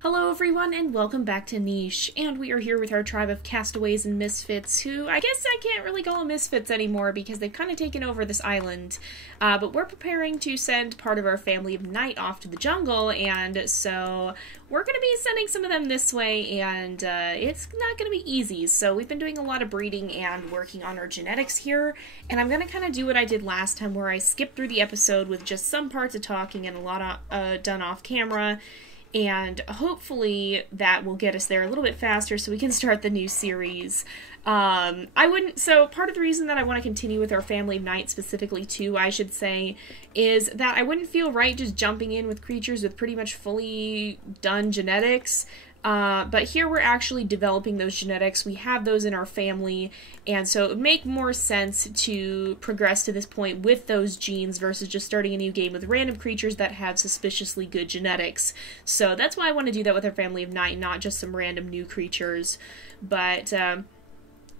Hello everyone and welcome back to Niche, and we are here with our tribe of castaways and misfits who, I guess I can't really call them misfits anymore because they've kind of taken over this island, but we're preparing to send part of our family of night off to the jungle, and so we're going to be sending some of them this way, and it's not going to be easy. So we've been doing a lot of breeding and working on our genetics here, and I'm going to kind of do what I did last time where I skipped through the episode with just some parts of talking and a lot done off camera. And hopefully that will get us there a little bit faster so we can start the new series. So part of the reason that I want to continue with our family of night specifically too, I should say, is that I wouldn't feel right just jumping in with creatures with pretty much fully done genetics. But here we're actually developing those genetics. We have those in our family, and so it would make more sense to progress to this point with those genes versus just starting a new game with random creatures that have suspiciously good genetics. So that's why I want to do that with our family of night, not just some random new creatures. But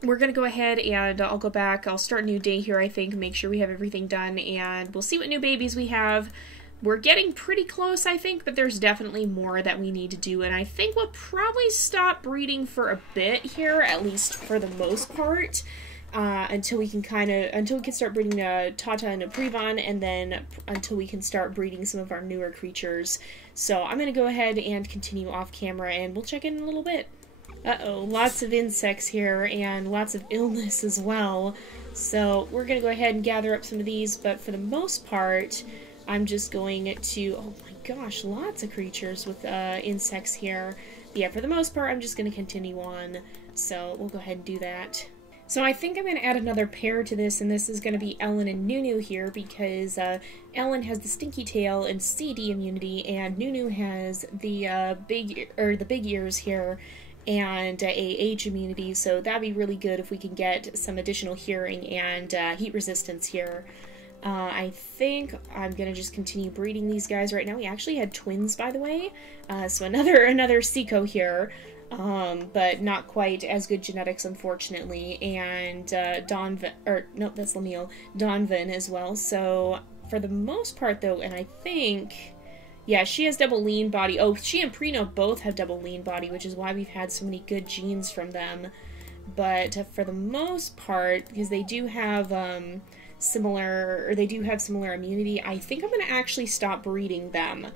we're going to go ahead and I'll go back. I'll start a new day here, I think, make sure we have everything done, and we'll see what new babies we have. We're getting pretty close, I think, but there's definitely more that we need to do, and I think we'll probably stop breeding for a bit here, at least for the most part, until we can start breeding Tata and a Prevon, and then until we can start breeding some of our newer creatures. So I'm going to go ahead and continue off camera, and we'll check in a little bit. Uh-oh, lots of insects here, and lots of illness as well. So we're going to go ahead and gather up some of these, but for the most part, I'm just going to, oh my gosh, lots of creatures with insects here. But yeah, for the most part, I'm just going to continue on. So we'll go ahead and do that. So I think I'm going to add another pair to this, and this is going to be Ellen and Nunu here, because Ellen has the stinky tail and CD immunity, and Nunu has the big ears here and AH immunity. So that'd be really good if we can get some additional hearing and heat resistance here. I think I'm gonna just continue breeding these guys right now. We actually had twins, by the way, so another Seco here, but not quite as good genetics, unfortunately, and that's Lemuel, Donvan as well. So for the most part, though, and I think, yeah, she has double lean body. Oh, she and Preno both have double lean body, which is why we've had so many good genes from them. But for the most part, because they do have similar immunity, I think I'm going to actually stop breeding them.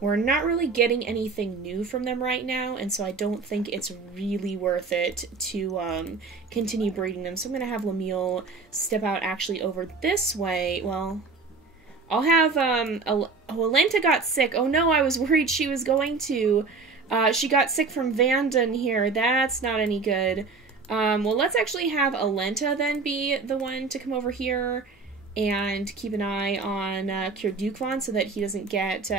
We're not really getting anything new from them right now, and so I don't think it's really worth it to continue breeding them. So I'm going to have Lemuel step out actually over this way. Well, I'll have, Alenta got sick. Oh no, I was worried she was going to. She got sick from Vanden here. That's not any good. Well, let's actually have Alenta then be the one to come over here and keep an eye on Kirdukvan so that he doesn't get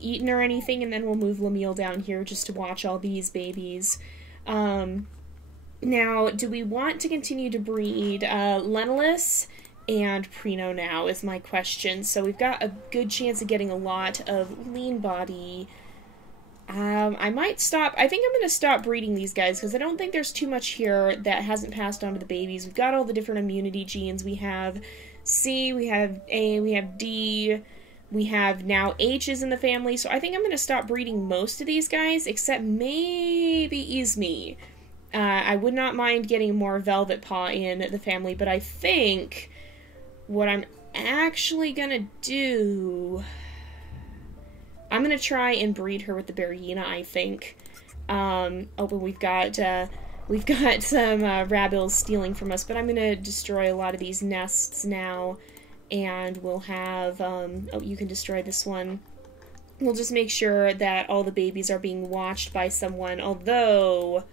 eaten or anything, and then we'll move Lemuel down here just to watch all these babies. Now, do we want to continue to breed Lenelis and Preno now is my question. So we've got a good chance of getting a lot of lean body. I might stop. I think I'm going to stop breeding these guys because I don't think there's too much here that hasn't passed on to the babies. We've got all the different immunity genes. We have C, we have A, we have D, we have now H's in the family. So I think I'm going to stop breeding most of these guys, except maybe Izmi. I would not mind getting more Velvet Paw in the family, but I think what I'm actually going to do, I'm going to try and breed her with the Berryina, I think. Oh, but we've got some Rabils stealing from us, but I'm going to destroy a lot of these nests now, and we'll have, oh, you can destroy this one. We'll just make sure that all the babies are being watched by someone, although,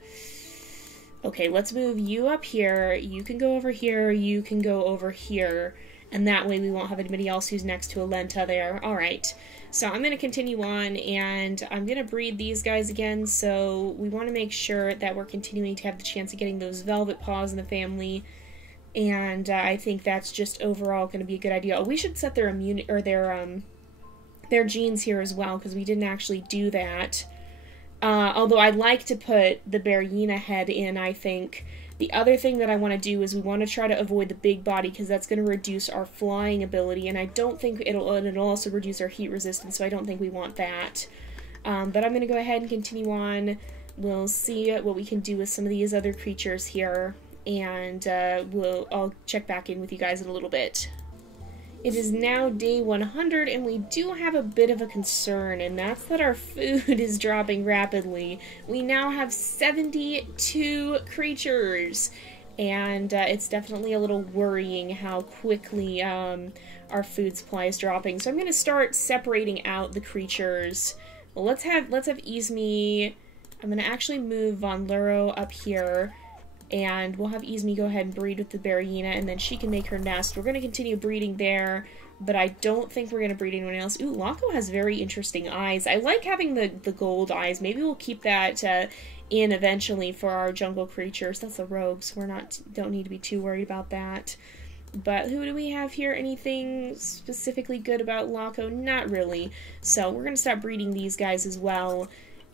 okay, let's move you up here, you can go over here, you can go over here, and that way we won't have anybody else who's next to Alenta there. Alright. So I'm going to continue on, and I'm going to breed these guys again, so we want to make sure that we're continuing to have the chance of getting those Velvet Paws in the family, and I think that's just overall going to be a good idea. Oh, we should set their their genes here as well, because we didn't actually do that. Although I'd like to put the Berryina head in, I think. The other thing that I want to do is we want to try to avoid the big body because that's going to reduce our flying ability, and I don't think it'll also reduce our heat resistance, so I don't think we want that. But I'm going to go ahead and continue on. We'll see what we can do with some of these other creatures here, and I'll check back in with you guys in a little bit. It is now day 100, and we do have a bit of a concern, and that's that our food is dropping rapidly. We now have 72 creatures, and it's definitely a little worrying how quickly our food supply is dropping. So I'm going to start separating out the creatures. Well, let's have Izmi. I'm going to actually move Von Luro up here. And we'll have Izmi go ahead and breed with the Berryina, and then she can make her nest. We're going to continue breeding there, but I don't think we're going to breed anyone else. Ooh, Loco has very interesting eyes. I like having the gold eyes. Maybe we'll keep that in eventually for our jungle creatures. That's a rogue, so don't need to be too worried about that. But who do we have here? Anything specifically good about Loco? Not really. So we're going to stop breeding these guys as well.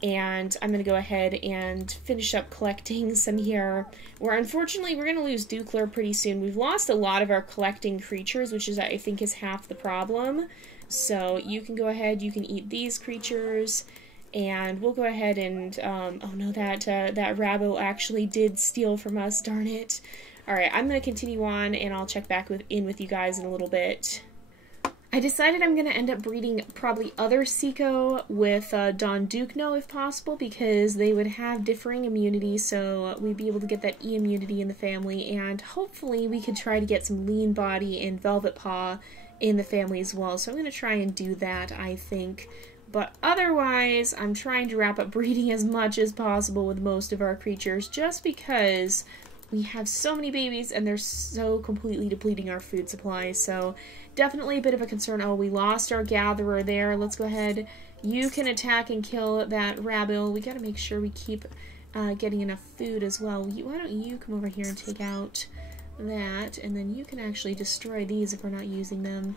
And I'm going to go ahead and finish up collecting some here. Unfortunately, we're going to lose Dukler pretty soon. We've lost a lot of our collecting creatures, which I think is half the problem. So you can go ahead, you can eat these creatures, and we'll go ahead and, oh no, that Rabbo actually did steal from us, darn it. Alright, I'm going to continue on, and I'll check back in with you guys in a little bit. I decided I'm going to end up breeding probably other Seiko with Don Dukno if possible, because they would have differing immunity, so we'd be able to get that E immunity in the family, and hopefully we could try to get some Lean Body and Velvet Paw in the family as well. So I'm going to try and do that, I think. But otherwise, I'm trying to wrap up breeding as much as possible with most of our creatures, just because we have so many babies and they're so completely depleting our food supply. So definitely a bit of a concern. Oh, we lost our gatherer there. Let's go ahead. You can attack and kill that Rabble. We got to make sure we keep getting enough food as well. Why don't you come over here and take out that, and then you can actually destroy these if we're not using them.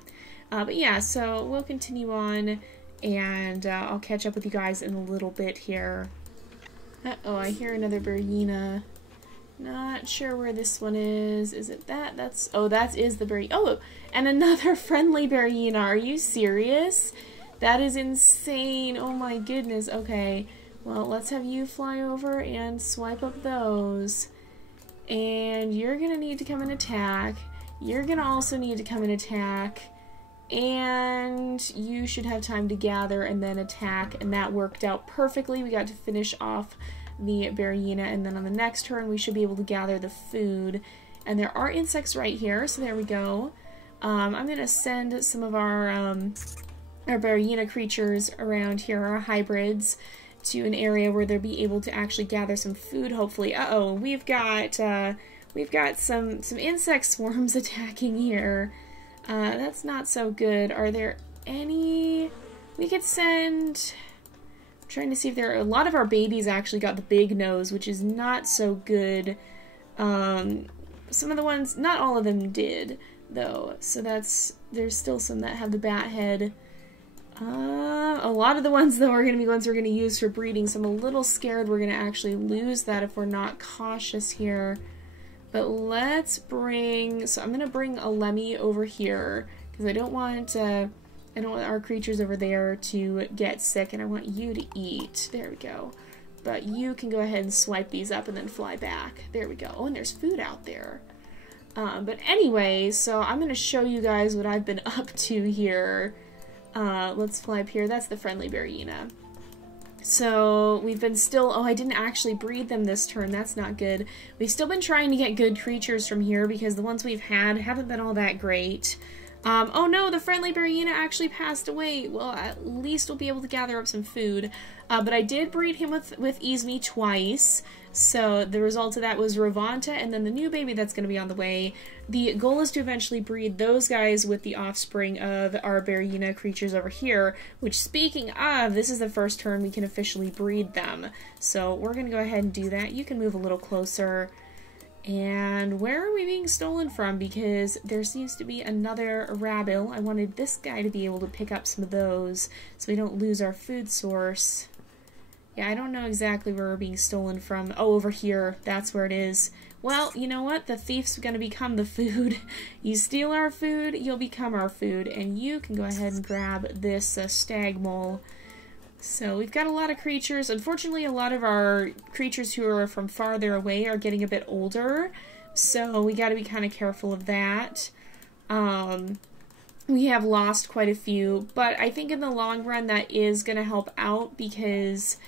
But yeah, so we'll continue on, and I'll catch up with you guys in a little bit here. Uh-oh, I hear another Berryina. Not sure where this one is. Is it that? That is the Berry. Oh, and another friendly Berryina. Are you serious? That is insane. Oh my goodness. Okay. Well, let's have you fly over and swipe up those. And you're gonna need to come and attack. You're gonna also need to come and attack. And you should have time to gather and then attack. And that worked out perfectly. We got to finish off the Berryina, and then on the next turn we should be able to gather the food. And there are insects right here, so there we go. I'm gonna send some of our Berryina creatures around here, our hybrids, to an area where they'll be able to actually gather some food, hopefully. Uh-oh, we've got some insect swarms attacking here. That's not so good. Are there any we could send? Trying to see if there are a lot of our babies actually got the big nose, which is not so good. Some of the ones, not all of them did though, so there's still some that have the bat head. A lot of the ones though are going to be ones we're going to use for breeding, so I'm a little scared we're going to actually lose that if we're not cautious here. But let's bring, so I'm going to bring a Lemmy over here because I don't want our creatures over there to get sick, and I want you to eat. There we go. But you can go ahead and swipe these up and then fly back. There we go. Oh, and there's food out there. But anyway, so I'm going to show you guys what I've been up to here. Let's fly up here. That's the friendly Berryina. So we've been oh, I didn't actually breed them this turn. That's not good. We've still been trying to get good creatures from here because the ones we've had haven't been all that great. Oh no, the friendly Berryina actually passed away. Well, at least we'll be able to gather up some food. But I did breed him with Izmi twice. So the result of that was Ravanta, and then the new baby that's going to be on the way. The goal is to eventually breed those guys with the offspring of our Berryina creatures over here, which, speaking of, this is the first turn we can officially breed them. So we're going to go ahead and do that. You can move a little closer. And where are we being stolen from? Because there seems to be another Rabble. I wanted this guy to be able to pick up some of those so we don't lose our food source. Yeah, I don't know exactly where we're being stolen from. Oh, over here. That's where it is. Well, you know what? The thief's gonna become the food. You steal our food, you'll become our food. And you can go ahead and grab this stag mole. So we've got a lot of creatures. Unfortunately, a lot of our creatures who are from farther away are getting a bit older, so we got to be kind of careful of that. We have lost quite a few, but I think in the long run that is going to help out because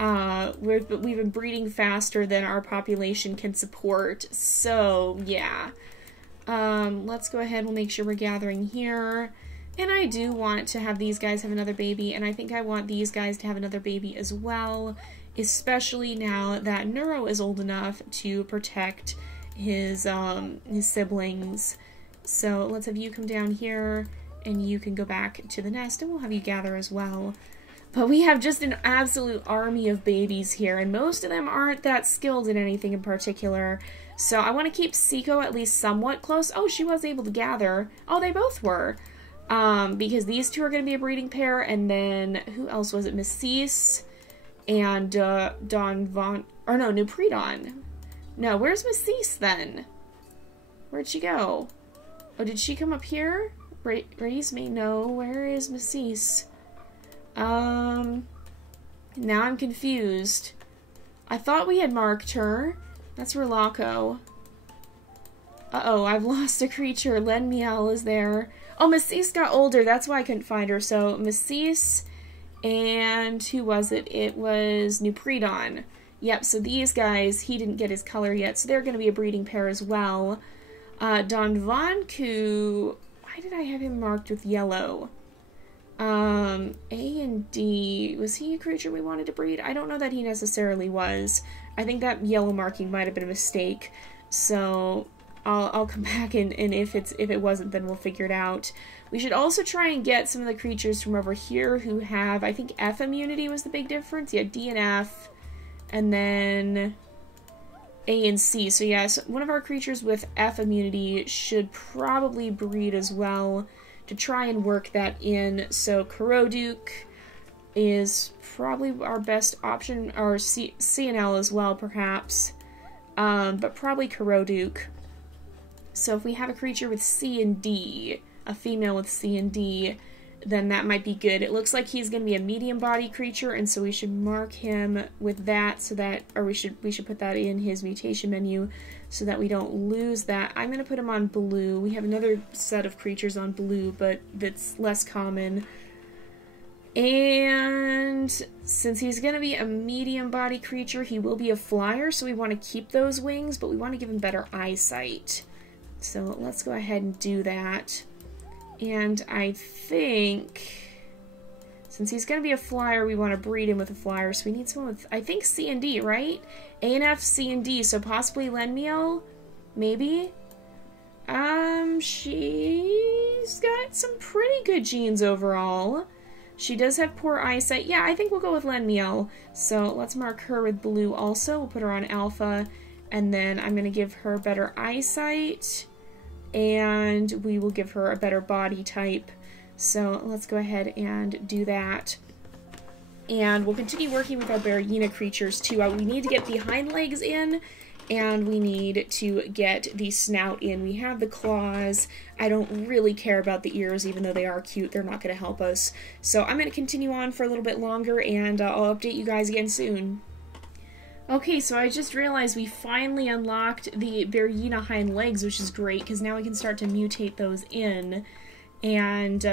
we've been breeding faster than our population can support. So yeah, let's go ahead and make sure we're gathering here. And I do want to have these guys have another baby, and I think I want these guys to have another baby as well, especially now that Neuro is old enough to protect his siblings. So let's have you come down here, and you can go back to the nest, and we'll have you gather as well. But we have just an absolute army of babies here, and most of them aren't that skilled in anything in particular. So I want to keep Seiko at least somewhat close. Oh, she was able to gather. Oh, they both were. Because these two are going to be a breeding pair, and then, who else was it? Misfits and, Nupredon. No, where's Misfits then? Where'd she go? Oh, did she come up here? Raise me? No, where is Misfits? Now I'm confused. I thought we had marked her. That's Relaco. Uh-oh, I've lost a creature. Len Miel is there. Oh, Misfits got older. That's why I couldn't find her. So, Misfits and who was it? It was Nupredon. Yep, so these guys, he didn't get his color yet, so they're going to be a breeding pair as well. Don Vonku, why did I have him marked with yellow? A and D, was he a creature we wanted to breed? I don't know that he necessarily was. I think that yellow marking might have been a mistake. So I'll come back and if it wasn't, then we'll figure it out. We should also try and get some of the creatures from over here who have, I think F immunity was the big difference. Yeah, D and F, and then A and C. So yeah, so one of our creatures with F immunity should probably breed as well to try and work that in. So Karoduk is probably our best option, or CNL as well perhaps, but probably Karoduk. So if we have a creature with C and D, a female with C and D, then that might be good. It looks like he's going to be a medium body creature, and so we should mark him with that so that, or we should put that in his mutation menu so that we don't lose that. I'm going to put him on blue. We have another set of creatures on blue, but that's less common. And since he's going to be a medium body creature, he will be a flyer, so we want to keep those wings, but we want to give him better eyesight. So let's go ahead and do that. And I think, since he's going to be a flyer, we want to breed him with a flyer. So we need someone with, I think, C and D, right? A and F, C and D. So possibly Lenmiel? Maybe? She's got some pretty good genes overall. She does have poor eyesight. Yeah, I think we'll go with Lenmiel. So let's mark her with blue also. We'll put her on alpha. And then I'm going to give her better eyesight, and we will give her a better body type. So let's go ahead and do that. And we'll continue working with our Berryina creatures too. We need to get the hind legs in, and we need to get the snout in. We have the claws. I don't really care about the ears, even though they are cute. They're not going to help us. So I'm going to continue on for a little bit longer, and I'll update you guys again soon. Okay, so I just realized we finally unlocked the Berryina hind legs, which is great, because now we can start to mutate those in. And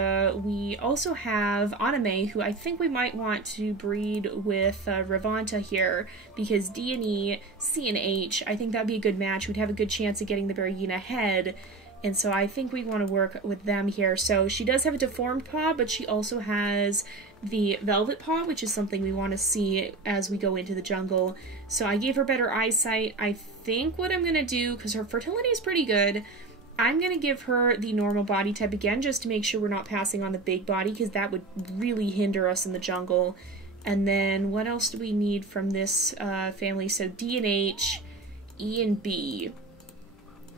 we also have Anime, who I think we might want to breed with Ravanta here, because D and E, C and H, I think that'd be a good match. We'd have a good chance of getting the Berryina head, and so I think we want to work with them here. So she does have a deformed paw, but she also has the velvet paw, which is something we want to see as we go into the jungle. So I gave her better eyesight. I think what I'm going to do, because her fertility is pretty good, I'm going to give her the normal body type again, just to make sure we're not passing on the big body, because that would really hinder us in the jungle. And then what else do we need from this family? So D and H, E and B,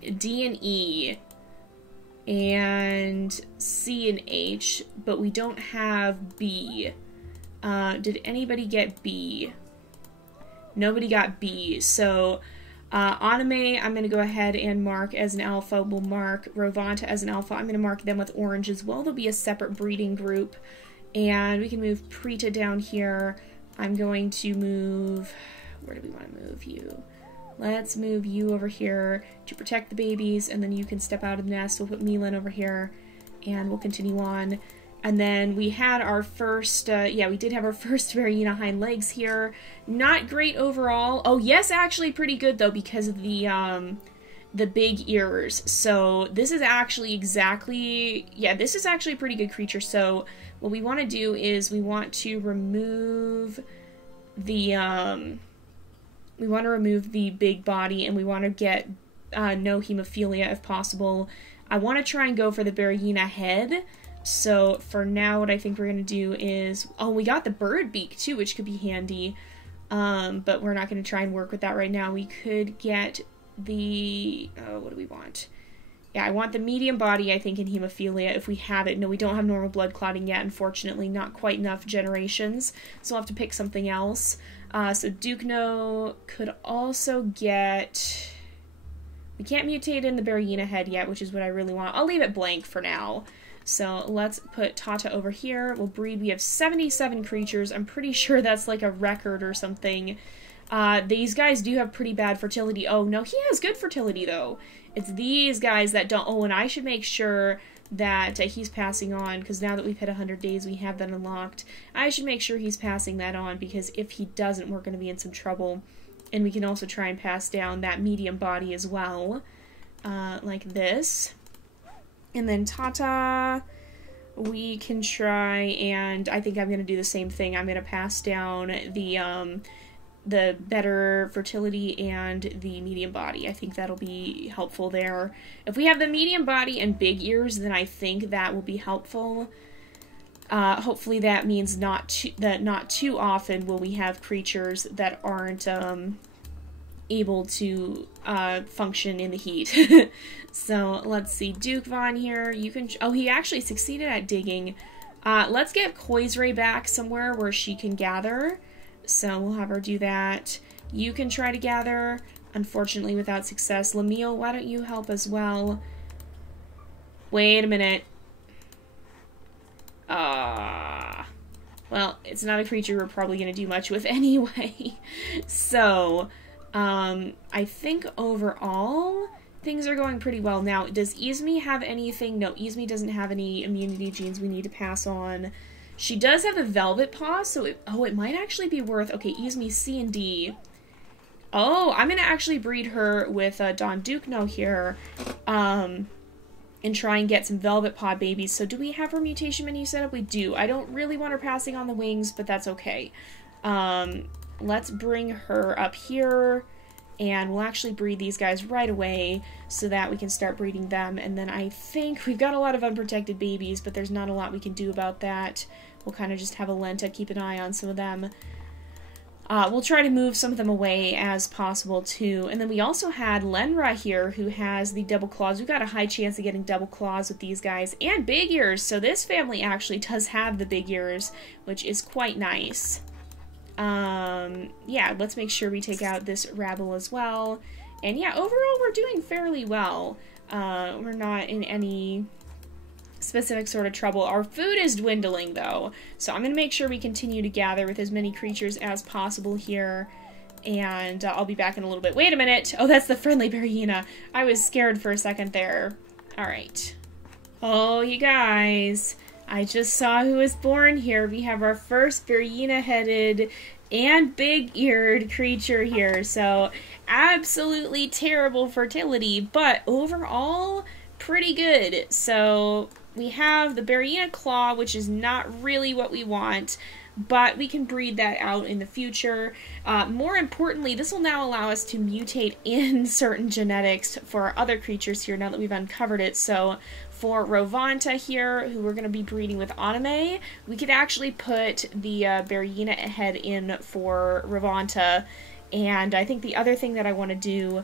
D and E, and C and H, but we don't have B. Did anybody get B? Nobody got B. So Anime, I'm going to go ahead and mark as an alpha. We'll mark Rovanta as an alpha. I'm going to mark them with orange as well. They'll be a separate breeding group. And we can move Prita down here. I'm going to move... Where do we want to move you? Let's move you over here to protect the babies, and then you can step out of the nest. We'll put Milan over here, and we'll continue on. And then we had our first, yeah, we did have our first Varina hind legs here. Not great overall. Oh, yes, actually pretty good, though, because of the big ears. So this is actually exactly, yeah, this is actually a pretty good creature. So what we want to do is we want to remove the, big body, and we want to get no hemophilia if possible. I want to try and go for the Varina head. So for now, what I think we're going to do is... Oh, we got the bird beak, too, which could be handy. But we're not going to try and work with that right now. We could get the... Oh, what do we want? Yeah, I want the medium body, I think, in hemophilia, if we have it. No, we don't have normal blood clotting yet, unfortunately. Not quite enough generations. So we'll have to pick something else. So Dukno could also get... We can't mutate in the Varina head yet, which is what I really want. I'll leave it blank for now. So let's put Tata over here. We'll breed. We have 77 creatures. I'm pretty sure that's like a record or something. These guys do have pretty bad fertility. Oh, no, he has good fertility, though. It's these guys that don't. Oh, and I should make sure that he's passing on, because now that we've hit 100 days, we have that unlocked. I should make sure he's passing that on, because if he doesn't, we're going to be in some trouble. And we can also try and pass down that medium body as well, like this. And then Tata, we can try, and I think I'm going to do the same thing. I'm going to pass down the better fertility and the medium body. I think that'll be helpful there. If we have the medium body and big ears, then I think that will be helpful. Hopefully that means not too often will we have creatures that aren't able to function in the heat. So let's see, Duke Von here, you can, oh, he actually succeeded at digging. Let's get Koizray back somewhere where she can gather. So we'll have her do that. You can try to gather, unfortunately without success. Lemiel, why don't you help as well? Wait a minute. Well, it's not a creature we're probably going to do much with anyway. So, I think overall, things are going pretty well. Now, does Izmi have anything? No, Izmi doesn't have any immunity genes we need to pass on. She does have the Velvet Paw, so it might actually be worth... Okay, Izmi C and D. Oh, I'm going to actually breed her with Don Dukno here, and try and get some Velvet Paw babies. So do we have her mutation menu set up? We do. I don't really want her passing on the wings, but that's okay. Let's bring her up here, and we'll actually breed these guys right away so that we can start breeding them. And then I think we've got a lot of unprotected babies, but there's not a lot we can do about that. We'll kind of just have a Lenta keep an eye on some of them. We'll try to move some of them away as possible, too. And then we also had Lenra here, who has the double claws. We've got a high chance of getting double claws with these guys. And big ears! So this family actually does have the big ears, which is quite nice. Yeah, let's make sure we take out this rabble as well. And yeah, overall we're doing fairly well. We're not in any specific sort of trouble. Our food is dwindling, though, so I'm going to make sure we continue to gather with as many creatures as possible here, and I'll be back in a little bit. Wait a minute! Oh, that's the friendly Varina. I was scared for a second there. Alright. Oh, you guys, I just saw who was born here. We have our first Varina-headed and big-eared creature here, so absolutely terrible fertility, but overall, pretty good. So we have the Varina Claw, which is not really what we want, but we can breed that out in the future. More importantly, this will now allow us to mutate in certain genetics for our other creatures here now that we've uncovered it. So for Rovanta here, who we're going to be breeding with Anime, we could actually put the Varina head in for Rovanta. And I think the other thing that I want to do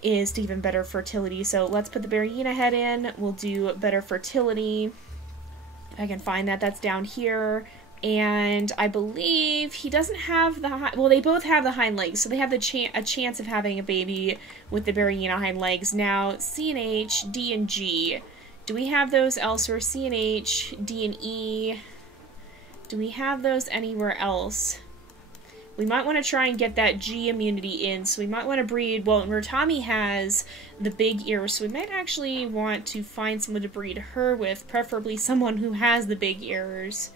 is to even better fertility. So let's put the Varina head in. We'll do better fertility. If I can find that, that's down here. And I believe he doesn't have the well, they both have the hind legs, so they have the a chance of having a baby with the Varina hind legs. Now, C and H, D and G. Do we have those elsewhere? C and H, D and E. Do we have those anywhere else? We might want to try and get that G immunity in, so we might want to breed, well, Murtami has the big ears, so we might actually want to find someone to breed her with, preferably someone who has the big ears.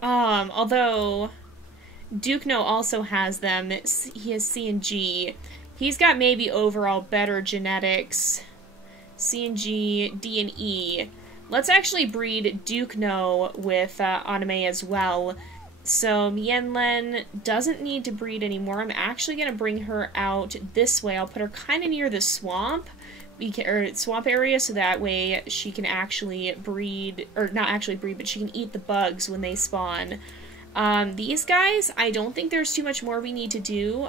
Although Duke-No also has them. He has C and G. He's got maybe overall better genetics. C and G, D and E. Let's actually breed Duke-No with Anime as well. So Mienlen doesn't need to breed anymore. I'm actually going to bring her out this way. I'll put her kind of near the swamp, or swamp area, so that way she can actually breed, or not actually breed, but she can eat the bugs when they spawn. These guys, I don't think there's too much more we need to do.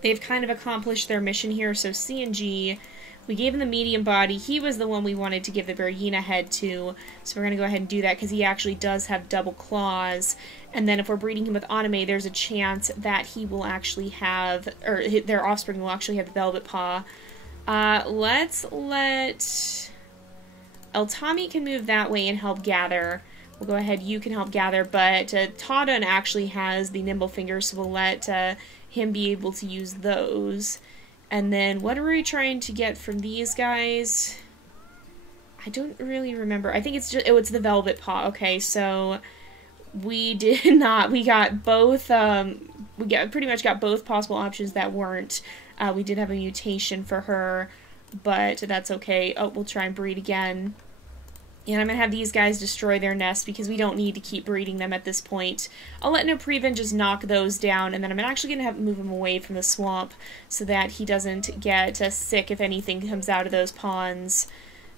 They've kind of accomplished their mission here, so C and G. We gave him the medium body. He was the one we wanted to give the Bergina head to, so we're going to go ahead and do that because he actually does have double claws. And then if we're breeding him with Anime, there's a chance that he will actually have, or their offspring will actually have the Velvet Paw. Let's let Eltami can move that way and help gather. We'll go ahead, you can help gather, but Tadun actually has the nimble fingers, so we'll let him be able to use those. And then, what are we trying to get from these guys? I don't really remember. I think it's just, oh, it's the Velvet Paw. Okay, so we did not, we got both, pretty much got both possible options that weren't. We did have a mutation for her, but that's okay. Oh, we'll try and breed again. And I'm going to have these guys destroy their nest because we don't need to keep breeding them at this point. I'll let Nopreven just knock those down, and then I'm actually going to have to move him away from the swamp so that he doesn't get sick if anything comes out of those ponds.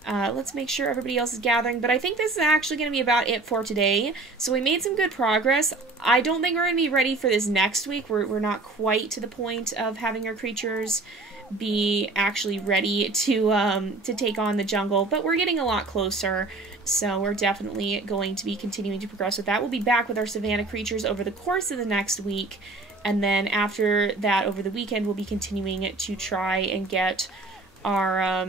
Let's make sure everybody else is gathering, but I think this is actually going to be about it for today. So we made some good progress. I don't think we're going to be ready for this next week. We're not quite to the point of having our creatures be actually ready to take on the jungle, but we're getting a lot closer, so we're definitely going to be continuing to progress with that. We'll be back with our savannah creatures over the course of the next week, and then after that, over the weekend, we'll be continuing to try and get our,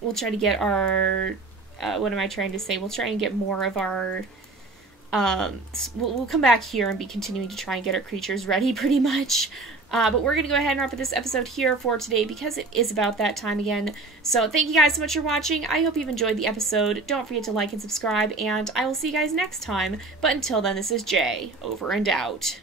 we'll try to get our, what am I trying to say? We'll try and get more of our, we'll come back here and be continuing to try and get our creatures ready, pretty much. But we're going to go ahead and wrap up this episode here for today because it is about that time again. So thank you guys so much for watching. I hope you've enjoyed the episode. Don't forget to like and subscribe, and I will see you guys next time. But until then, this is Jay, over and out.